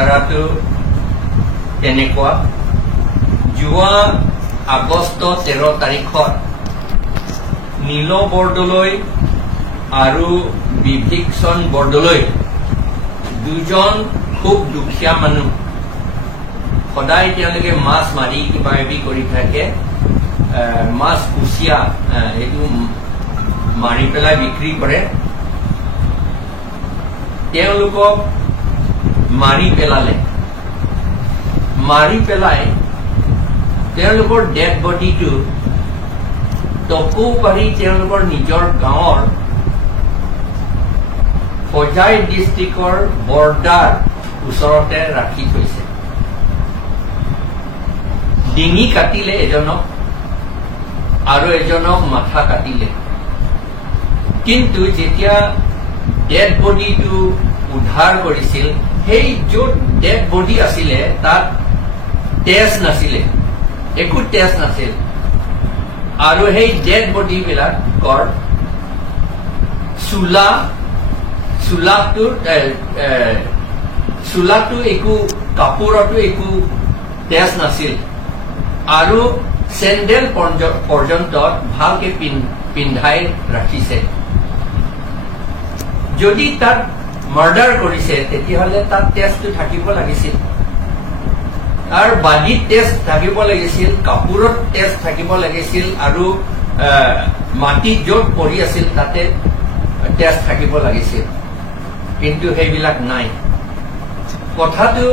বিচৰাটো তেনেকুৱা যোৱা আগষ্ট 13 তাৰিখত নীল বৰদলৈ আৰু বিভীষণ বৰদলৈ দুজন খুব দুখীয়া মানুহ সদায় তেওঁলোকে মাছ মাৰি কিবা কিবি কৰি থাকে মাছ কুচিয়া এইটো মাৰি পেলাই বিক্ৰী কৰে তেওঁলোকক মাৰি পেলাই তেওঁলোকৰ ডেড বডিটো টকৌবাৰী তেওঁলোকৰ নিজৰ গাঁৱৰ হোজাই ডিষ্ট্ৰিক্টৰ বৰ্ডাৰ ওচৰতে ৰাখি থৈছে ডিঙি কাটিলে এজনক আৰু এজনক মাথা কাটিলে কিন্তু যেতিয়া ডেড বডিটো উদ্ধাৰ কৰিছিল সেই য'ত ডেড বডি আছিলে তাত তেজ নাছিলে একো তেজ নাছিল আৰু সেই ডেড বডি বিলাকৰ চোলাটো একো কাপোৰতো একো তেজ নাছিল আৰু চেণ্ডেল পৰ্যন্ত ভালকে পিন্ধাই ৰাখিছে যদি তাত মাৰ্ডাৰ কৰিছে তেতিয়াহ'লে তাত তেজটো থাকিব লাগিছিল আৰু বাদীত তেজ থাকিব লাগিছিল কাপোৰত তেজ থাকিব লাগিছিল আৰু মাটি য'ত পৰি আছিল তাতে তেজ থাকিব লাগিছিল কিন্তু সেইবিলাক নাই কথাটো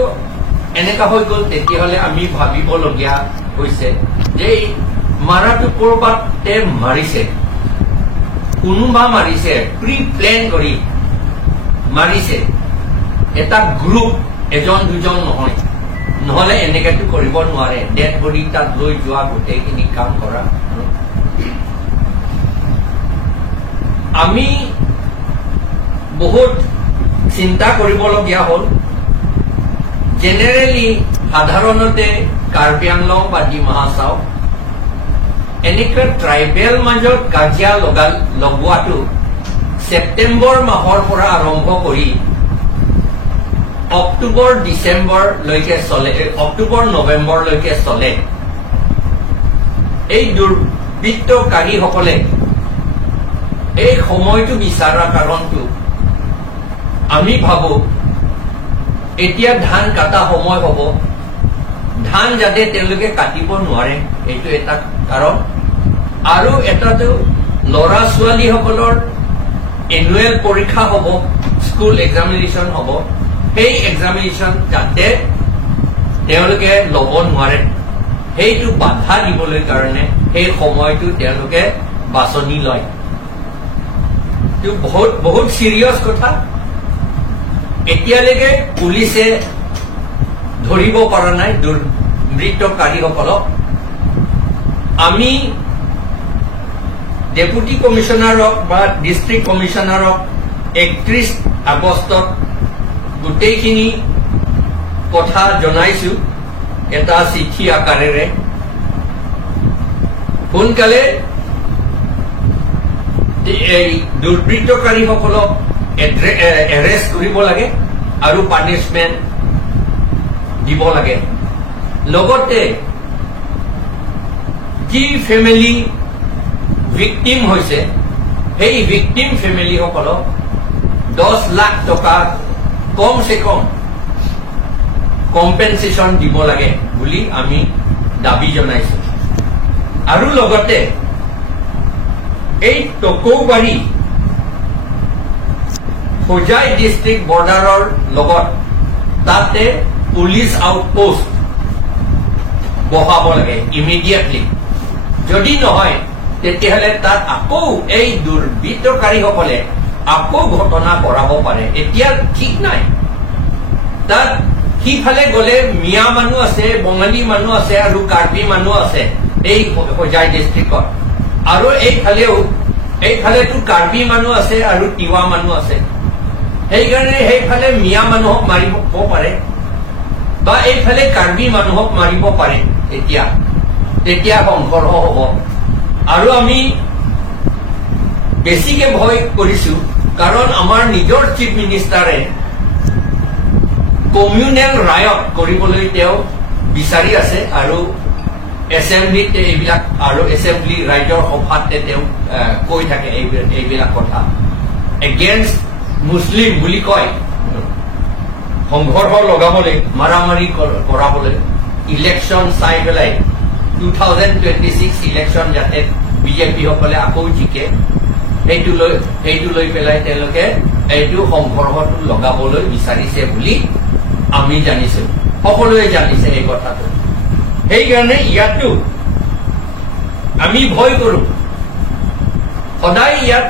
এনেকা হৈ গ'ল তেতিয়াহ'লে আমি ভাবিবলগীয়া হৈছে যে মাৰাটো ক'ৰবাতে মাৰিছে কোনোবা মাৰিছে প্ৰি প্লেন কৰি মাৰিছে এটা গ্ৰুপ এজন দুজন নহয় নহলে এনেকেতো কৰিব নোৱাৰে ডেড বডি তাত লৈ যোৱা গোটেইখিনি কাম কৰা আমি বহুত চিন্তা কৰিবলগীয়া হ'ল জেনেৰেলি সাধাৰণতে কাৰ্বি আংলং বা ডিমা হাছাও এনেকৈ ট্ৰাইবেল মাজত কাজিয়া লগোৱাটো ছেপ্টেম্বৰ মাহৰ পৰা আৰম্ভ কৰি অক্টোবৰ ডিচেম্বৰলৈকে চলে অক্টোবৰ নৱেম্বৰলৈকে চলে এই দুৰ্বৃত্তকাৰীসকলে এই সময়টো বিচৰা কাৰণটো আমি ভাবো এতিয়া ধান কাটা সময় হ'ব ধান যাতে তেওঁলোকে কাটিব নোৱাৰে এইটো এটা কাৰণ আৰু এটাটো ল'ৰা ছোৱালীসকলৰ এনুৱেল পৰীক্ষা হ'ব স্কুল এক্সামিনেশ্যন হ'ব সেই এক্সামিনেশ্যন যাতে তেওঁলোকে ল'ব নোৱাৰে সেইটো বাধা দিবলৈ কাৰণে সেই সময়টো তেওঁলোকে বাছনি লয় বহুত চিৰিয়াছ কথা এতিয়ালৈকে পুলিচে ধৰিব পৰা নাই দুৰ্বৃত্তকাৰীসকলক আমি ডেপুটি কমিশনাৰক বা ডিষ্ট্ৰিক্ট কমিশনাৰক 31 আগষ্টত গোটেইখিনি কথা জনাইছো এটা চিঠি আকাৰেৰে সোনকালে এই দুৰ্বৃত্তকাৰীসকলক এৰেষ্ট কৰিব লাগে আৰু পানিছমেণ্ট দিব লাগে লগতে যি ফেমিলি ভিক্টিম হৈছে সেই ভিক্টিম ফেমিলিসকলক 10 লাখ টকা কমসে কম কম্পেনসেশ্যন দিব লাগে বুলি আমি দাবী জনাইছো আৰু লগতে এই টকৌবাৰী হোজাই ডিষ্ট্ৰিক্ট বৰ্ডাৰৰ লগত তাতে পুলিচ আউটপোষ্ট বহাব লাগে ইমিডিয়েটলি যদি নহয় তেতিয়াহ'লে তাত আকৌ এই দুৰ্বৃত্তকাৰীসকলে আকৌ ঘটনা কৰাব পাৰে এতিয়া ঠিক নাই তাত সিফালে গ'লে মিয়া মানুহ আছে বঙালী মানুহ আছে আৰু কাৰ্বি মানুহ আছে এই হোজাই ডিষ্ট্ৰিক্টত আৰু এইফালেতো কাৰ্বি মানুহ আছে আৰু তিৱা মানুহ আছে সেইকাৰণে সেইফালে মিয়া মানুহক মাৰিব পাৰে বা এইফালে কাৰ্বি মানুহক মাৰিব পাৰে তেতিয়া সংঘৰ্ষ হ'ব আৰু আমি বেছিকে ভয় কৰিছো কাৰণ আমাৰ নিজৰ চিফ মিনিষ্টাৰে কমিউনেল ৰায়ট কৰিবলৈ তেওঁ বিচাৰি আছে আৰু এছেম্বলিত এইবিলাক আৰু এছেম্বলি ৰাইজৰ সভাতে তেওঁ কৈ থাকে এইবিলাক কথা এগেইনষ্ট মুছলিম বুলি কয় সংঘৰ্ষ লগাবলৈ মাৰামাৰি কৰাবলৈ ইলেকশ্যন চাই পেলাই 2026 ইলেকশ্যন যাতে বিজেপি সকলে আকৌ জিকে সেইটো লৈ পেলাই তেওঁলোকে এইটো সংঘৰ্ষটো লগাবলৈ বিচাৰিছে বুলি আমি জানিছো সকলোৱে জানিছে এই কথাটো সেইকাৰণে ইয়াতো আমি ভয় কৰো সদায় ইয়াত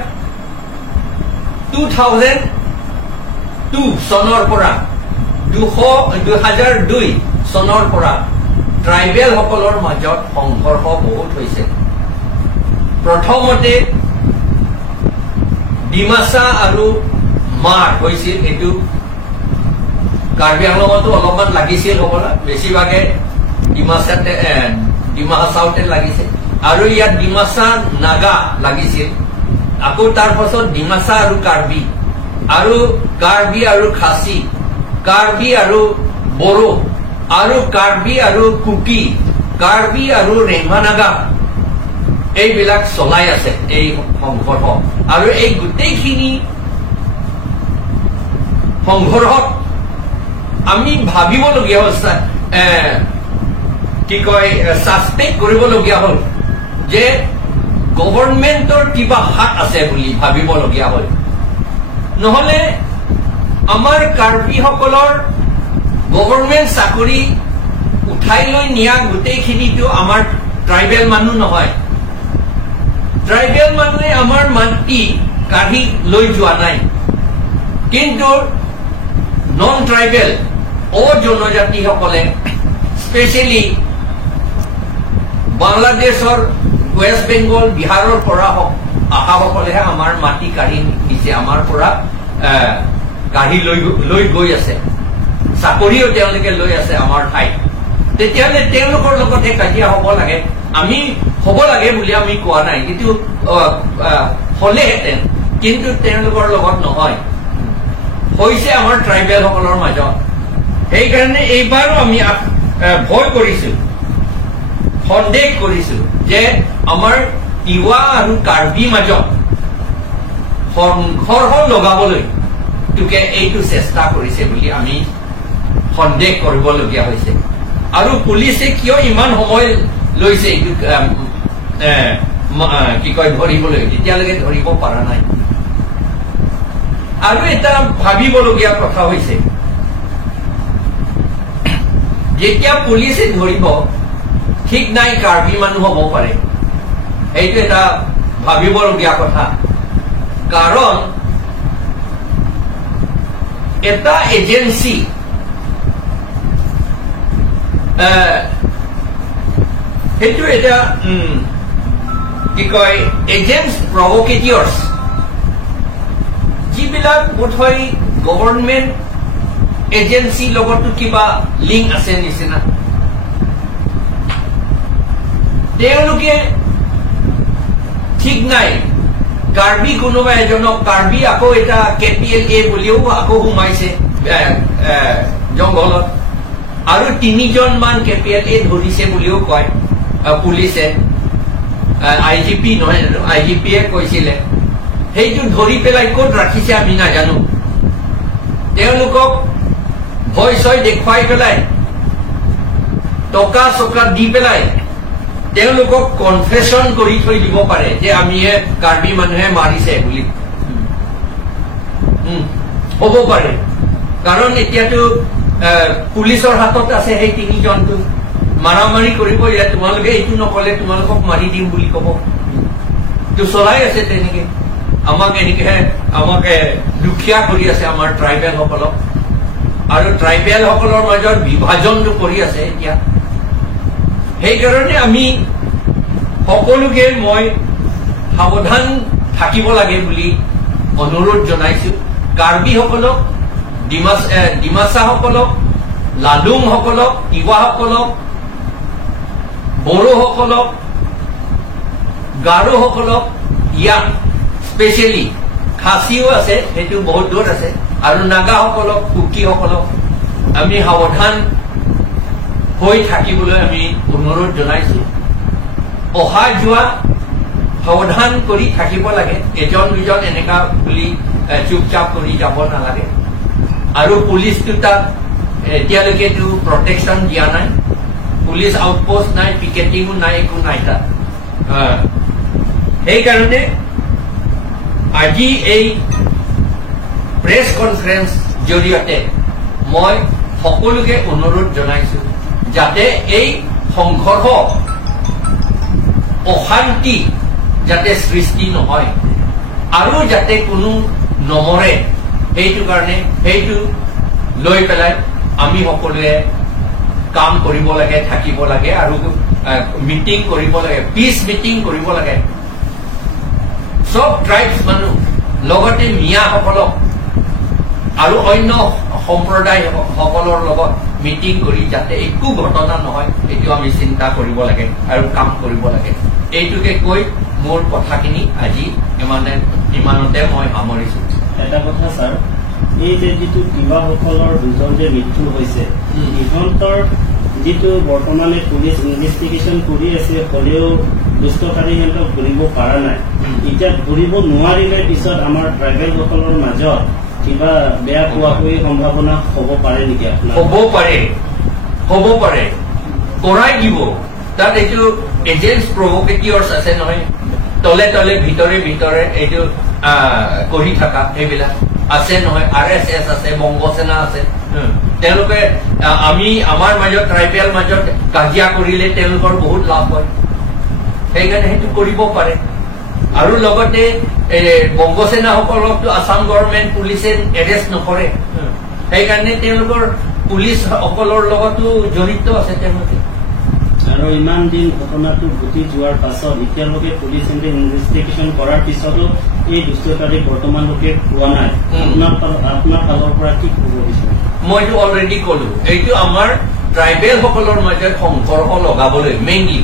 2002 চনৰ পৰা 2002 চনৰ পৰা ট্ৰাইবেল সকলৰ মাজত সংঘৰ্ষ বহুত হৈছে প্ৰথমতে ডিমাচা আৰু মাৰ হৈছিল এইটো কাৰ্বি আংলঙতো অলপমান লাগিছিল হ'বলা বেছিভাগে ডিমাহাচাওতে লাগিছে আৰু ইয়াত ডিমাচা নাগা লাগিছিল আকৌ তাৰ পাছত ডিমাচা আৰু কাৰ্বি আৰু খাচী কাৰ্বি আৰু বড়ো আৰু কাৰ্বি আৰু কুকি কাৰ্বি আৰু ৰেংমা নাগা এইবিলাক চলাই আছে এই সংঘৰ্ষ আৰু এই গোটেইখিনি সংঘৰ্ষত আমি ভাবিবলগীয়া হ'ল কি কয় সাসপেক্ট কৰিবলগীয়া হ'ল যে গভৰ্ণমেণ্টৰ কিবা হাত আছে বুলি ভাবিবলগীয়া হ'ল নহলে আমাৰ কাৰ্বিসকলৰ গভৰ্ণমেণ্ট চাকৰি উঠাই লৈ নিয়া গোটেইখিনিতো আমাৰ ট্ৰাইবেল মানুহ নহয় ট্ৰাইবেল মানুহে আমাৰ মাটি কাঢ়ি লৈ যোৱা নাই কিন্তু নন ট্ৰাইবেল জনজাতিসকলে স্পেচিয়েলি বাংলাদেশৰ ৱেষ্ট বেংগল বিহাৰৰ পৰা অহাসকলেহে আমাৰ মাটি কাঢ়ি নিছে আমাৰ পৰা কাঢ়ি লৈ গৈ আছে চাকৰিও তেওঁলোকে লৈ আছে আমাৰ ঠাইত তেতিয়াহ'লে তেওঁলোকৰ লগতে কাজিয়া হ'ব লাগে আমি হ'ব লাগে বুলি আমি কোৱা নাই কিন্তু হলেহেঁতেন কিন্তু তেওঁলোকৰ লগত নহয় হৈছে আমাৰ ট্ৰাইবেল সকলৰ মাজত সেইকাৰণে এইবাৰো আমি ভয় কৰিছো সন্দেহ কৰিছো যে আমাৰ তিৱা আৰু কাৰ্বি মাজত সংঘৰ্ষ লগাবলৈ তোকে এইটো চেষ্টা কৰিছে বুলি আমি সন্দেহ কৰিবলগীয়া হৈছে আৰু পুলিচে কিয় ইমান সময় লৈছে এইটো কি কয় ধৰিবলৈ এতিয়ালৈকে ধৰিব পৰা নাই আৰু এটা ভাবিবলগীয়া কথা হৈছে যেতিয়া পুলিচে ধৰিব ঠিক নাই কাৰ্বি মানুহ হ'ব পাৰে এইটো এটা ভাবিবলগীয়া কথা কাৰণ এটা এজেন্সি সেইটো এটা কি কয় এজেন্টস প্ৰভোকেটৰ্ছ যিবিলাক বোধহয় গভৰ্ণমেণ্ট এজেন্সি লগতো কিবা লিংক আছে নিচিনা তেওঁলোকে ঠিক নাই কাৰ্বি কোনোবা এজনক কাৰ্বি আকৌ এটা KPLA বুলিও আকৌ সোমাইছে জংঘলত আৰু 3জন মান KPLA ধৰিছে বুলিও কয় পুলিচে IGP নহয় IGPয়ে কৈছিলে সেইটো ধৰি পেলাই ক'ত ৰাখিছে আমি নাজানো তেওঁলোকক ভয় ছয় দেখুৱাই পেলাই টকা চকা দি পেলাই তেওঁলোকক কনফেছন কৰি থৈ দিব পাৰে যে আমি কাৰ্বি মানুহে মাৰিছে বুলি হ'ব পাৰে কাৰণ এতিয়াতো পুলিচৰ হাতত আছে সেই 3জনটো মাৰামাৰি কৰিব ইয়াত তোমালোকে এইটো নকলে তোমালোকক মাৰি দিম বুলি ক'ব তো চলাই আছে তেনেকে আমাকে দুখীয়া কৰি আছে আমাৰ ট্ৰাইবেল সকলক আৰু ট্ৰাইবেল সকলৰ মাজত বিভাজনটো কৰি আছে এতিয়া সেইকাৰণে আমি সকলোকে মই সাৱধান থাকিব লাগে বুলি অনুৰোধ জনাইছো কাৰ্বি সকলক ডিমাচা সকলক লালুং সকলক তিৱা সকলক বড়ো সকলক গাৰো সকলক ইয়াত স্পেচিয়েলি খাচীও আছে সেইটো বহুত দূৰত আছে আৰু নাগাসকলক কুকি সকলক আমি সাৱধান হৈ থাকিবলৈ আমি অনুৰোধ জনাইছো অহা যোৱা সাৱধান কৰি থাকিব লাগে এজন দুজন এনেকা বুলি চুপচাপ কৰি যাব নালাগে আৰু পুলিচটো তাত এতিয়ালৈকেতো প্ৰটেকশ্যন দিয়া নাই পুলিচ আউটপোষ্ট নাই পিকেটিঙো নাই একো নাই তাত সেইকাৰণে আজি এই প্ৰেছ কনফাৰেন্স জৰিয়তে মই সকলোকে অনুৰোধ জনাইছো যাতে এই সংঘৰ্ষ অশান্তি যাতে সৃষ্টি নহয় আৰু যাতে কোনো নমৰে সেইটো কাৰণে সেইটো লৈ পেলাই আমি সকলোৱে কাম কৰিব লাগে থাকিব লাগে আৰু মিটিং কৰিব লাগে পিচ মিটিং কৰিব লাগে সব ট্ৰাইবছ মানুহ লগতে মিয়াসকলক আৰু অন্য সম্প্ৰদায় সকলৰ লগত মিটিং কৰি যাতে একো ঘটনা নহয় এইটো আমি চিন্তা কৰিব লাগে আৰু কাম কৰিব লাগে এইটোকে কৈ মোৰ কথাখিনি আজি ইমানতে মই সামৰিছো এটা কথা স্যাৰ এই যে যিটো তিৱাসকলৰ দুজন যে মৃত্যু হৈছে ইহঁতৰ যিটো বৰ্তমানে পুলিচ ইনভেষ্টিগেশ্যন কৰি আছে হলেও দুষ্টকাৰী সিহঁতক ধৰিব পৰা নাই এতিয়া ধৰিব নোৱাৰিলে পিছত আমাৰ ট্ৰাইবেলসকলৰ মাজত কিবা বেয়া পোৱাকৈ সম্ভাৱনা হ'ব পাৰে নেকি আপোনাৰ হ'ব পাৰে কৰাই দিব তাত এইটো এজেন্টছ প্ৰভোকেটিয়ৰ্ছ আছে নহয় তলে তলে ভিতৰে এইটো কৰি থকা সেইবিলাক আছে নহয় RSS আছে বংগসেনা আছে তেওঁলোকে আমি আমাৰ মাজত ট্ৰাইবেল মাজত কাজিয়া কৰিলে তেওঁলোকৰ বহুত লাভ হয় সেইকাৰণে সেইটো কৰিব পাৰে আৰু লগতে বংগসেনাসকলকতো আসাম গভৰ্ণমেণ্ট পুলিচে এৰেষ্ট নকৰে সেইকাৰণে তেওঁলোকৰ পুলিচ সকলৰ লগতো জড়িত আছে তেওঁলোকে আৰু ইমান দিন ঘটনাটো ঘটি যোৱাৰ পাছত এতিয়ালৈকে পুলিচ ইনভেষ্টিগেশ্যন কৰাৰ পিছতো এই দুষ্টকাৰী বৰ্তমানলৈকে পোৱা নাই আপোনাৰ ফালৰ পৰা কি ক'ব বিচাৰে মইতো অলৰেডি কলো এইটো আমাৰ ট্ৰাইবেল সকলৰ মাজত সংঘৰ্ষ লগাবলৈ মেইনলি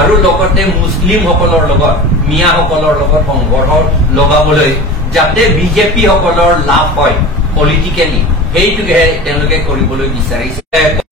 আৰু লগতে মুছলিম সকলৰ লগত মিয়াসকলৰ লগত সংঘৰ্ষ লগাবলৈ যাতে বিজেপি সকলৰ লাভ হয় পলিটিকেলি সেইটোকে তেওঁলোকে কৰিবলৈ বিচাৰিছে